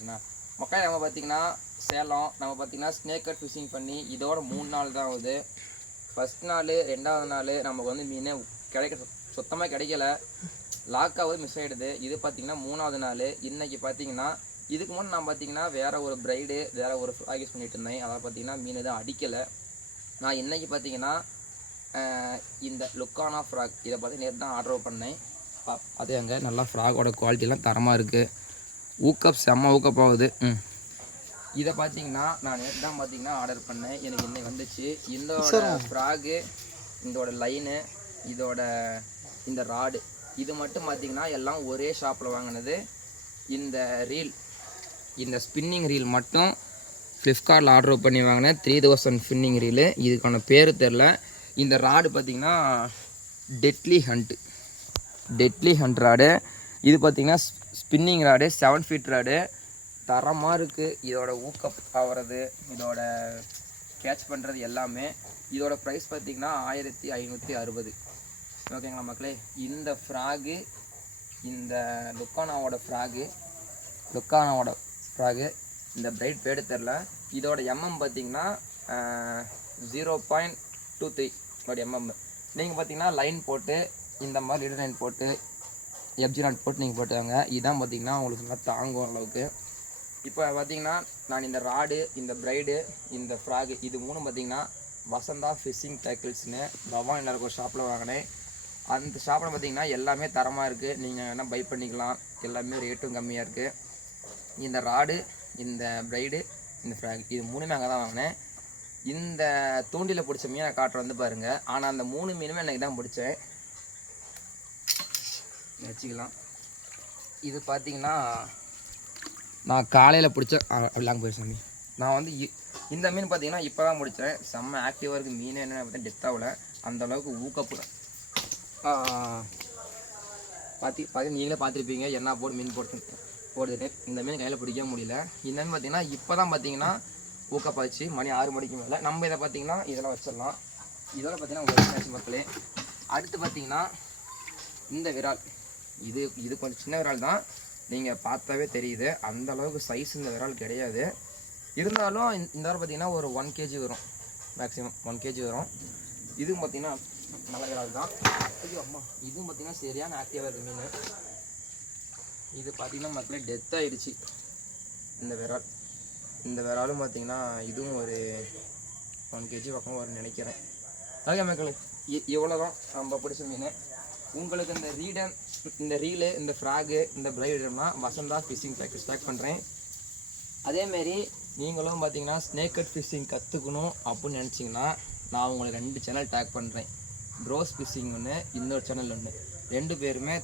என்ன மக்கள் நம்ம பார்த்திங்கன்னா சேலம் நம்ம பார்த்திங்கன்னா ஸ்னேக் கட் ஃபிஷிங் பண்ணி இதோட 3 நாள் தான் ஆகுது. ஃபஸ்ட் நாள் 2வது நாள் நமக்கு வந்து மீன் சுத்தமாக கிடைக்கல, லாக்காவது மிஸ் ஆகிடுது. இது பார்த்திங்கன்னா 3வது நாள். இன்றைக்கி பார்த்திங்கன்னா இதுக்கு முன்னே நான் பார்த்திங்கன்னா வேறு ஒரு பிரைடு வேறு ஒரு ஃப்ராக் யூஸ் பண்ணிகிட்டு இருந்தேன். அதை பார்த்திங்கன்னா மீன் தான் அடிக்கலை. நான் இன்றைக்கி பார்த்திங்கன்னா இந்த லுக்கானா ஃப்ராக் இதை பார்த்து நேற்று தான் ஆர்டர் பண்ணேன். அதே அங்கே நல்லா ஃப்ராகோட குவாலிட்டிலாம் தரமாக இருக்குது. ஊக்கப் செம்ம ஊக்கப் ஆகுது. இதை பார்த்தீங்கன்னா நான் நேற்று தான் பார்த்தீங்கன்னா ஆர்டர் பண்ணேன். எனக்கு இன்னைக்கு வந்துச்சு. இதோட ஃப்ராகு, இதோட லைனு, இந்த ராடு இது மட்டும் பார்த்தீங்கன்னா எல்லாம் ஒரே ஷாப்பில் வாங்கினது. இந்த ரீல், இந்த ஸ்பின்னிங் ரீல் மட்டும் ஃப்ளிப்கார்ட்டில் ஆர்டர் பண்ணி வாங்கினேன். 3000 ஸ்பின்னிங் ரீலு. இதுக்கான பேர் தெரில. இந்த ராடு பார்த்திங்கன்னா டெட்லி ஹண்ட் ராடு. இது பார்த்திங்கன்னா ஸ்பின்னிங் ராடு, 7 ஃபீட் ராடு. தரமாக இருக்குது. இதோட ஊக்கப் ஆகிறது, இதோட கேட்ச் பண்ணுறது எல்லாமே. இதோட ப்ரைஸ் பார்த்திங்கன்னா 1560. ஓகேங்களா மக்களே? இந்த ஃப்ராகு, இந்த லுக்கானாவோட ஃப்ராகு, இந்த பிரைட் பேடு தெரில. இதோட பார்த்திங்கன்னா 0.23 mm. நீங்கள் பார்த்தீங்கன்னா லைன் போட்டு இந்த மாதிரி லீடர் லைன் போட்டு எஃப்ஜி நாட் போட்டு நீங்கள் போட்டுவாங்க. இதுதான் பார்த்தீங்கன்னா உங்களுக்கு நல்லா தாங்கும் அளவுக்கு. இப்போ பார்த்தீங்கன்னா நான் இந்த ராடு, இந்த பிரைடு, இந்த ஃப்ராகு இது 3 பார்த்தீங்கன்னா வசந்தா ஃபிஷிங் டேக்கிள்ஸ்னு பவானியில் இருக்க ஒரு ஷாப்பில் வாங்கினேன். அந்த ஷாப்பில் பார்த்தீங்கன்னா எல்லாமே தரமாக இருக்குது. நீங்கள் வேணால் பை பண்ணிக்கலாம். எல்லாமே ரேட்டும் கம்மியாக இருக்குது. இந்த ராடு, இந்த பிரைடு, இந்த ஃப்ராக் இது 3மே அங்கே தான் வாங்கினேன். இந்த தூண்டியில் பிடிச்ச மீனை காட்டுற வந்து பாருங்கள். ஆனால் அந்த 3 மீனுமே எனக்கு தான் பிடிச்சேன். வச்சுக்கலாம். இது பார்த்தீங்கன்னா நான் காலையில் பிடிச்ச அப்படிலாம் போயிடுச்சு. நான் வந்து இந்த மீன் பார்த்தீங்கன்னா இப்போ தான் முடித்தேன். செம்ம ஆக்டிவாக இருக்குது. மீன் என்ன பார்த்தா டெத் ஆகல, அந்தளவுக்கு ஊக்கப்புற நீங்களே பார்த்துருப்பீங்க என்ன மீன் போடுது. இந்த மீன் கையில் பிடிக்க முடியல. இந்த மீன் பார்த்தீங்கன்னா இப்போ தான் பார்த்தீங்கன்னா ஊக்கப்பாச்சு. மணி 6 மணிக்கு மேலே. நம்ம இதை பார்த்தீங்கன்னா இதெல்லாம் வச்சிடலாம். இதோட பார்த்தீங்கன்னா ஒரு மக்களே. அடுத்து பார்த்தீங்கன்னா இந்த விரால், இது கொஞ்சம் சின்ன விரால் தான், நீங்கள் பார்த்தாவே தெரியுது. அந்த அளவுக்கு சைஸ் இந்த விரால் கிடையாது. இருந்தாலும் இந்த வாரம் பார்த்தீங்கன்னா ஒரு 1 kg வரும், மேக்ஸிமம் 1 kg வரும். இதுவும் பார்த்தீங்கன்னா நல்ல விரால் தான். ஐயோ அம்மா, இதுவும் பார்த்தீங்கன்னா சரியான ஆக்டிவாக இருக்குது மீன். இது பார்த்தீங்கன்னா மக்களே டெத் ஆகிடுச்சு இந்த விராலும் பார்த்தீங்கன்னா இதுவும் ஒரு 1 kg பக்கம் வரும்னு நினைக்கிறேன். ஓகே மக்களே, இவ்வளோ தான் நம்ம பிடிச்ச மீன். உங்களுக்கு இந்த ரீலு, இந்த ஃப்ராகு, இந்த பிரைடெல்லாம் வசந்தா ஃபிஷிங் டேக்கிள்ஸ் ஸ்டாக் பண்ணுறேன். அதேமாரி நீங்களும் பார்த்தீங்கன்னா ஸ்னேக் கட் ஃபிஷிங் கற்றுக்கணும் அப்படின்னு நினச்சிங்கன்னா நான் உங்களுக்கு 2 சேனல் டேக் பண்ணுறேன். ப்ரோஸ் ஃபிஷிங் ஒன்று, இன்னொரு சேனல் ஒன்று. 2 பேருமே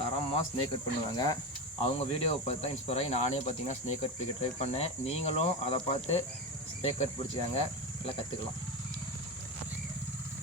தரமாக ஸ்னேக் கட் பண்ணுவாங்க. அவங்க வீடியோவை பார்த்து தான் இன்ஸ்பயர் ஆகி நானே பார்த்தீங்கன்னா ஸ்னேக் கட் பிடிக்க ட்ரை பண்ணேன். நீங்களும் அதை பார்த்து ஸ்னேக் கட் பிடிச்சிக்காங்க, எல்லாம் கற்றுக்கலாம்.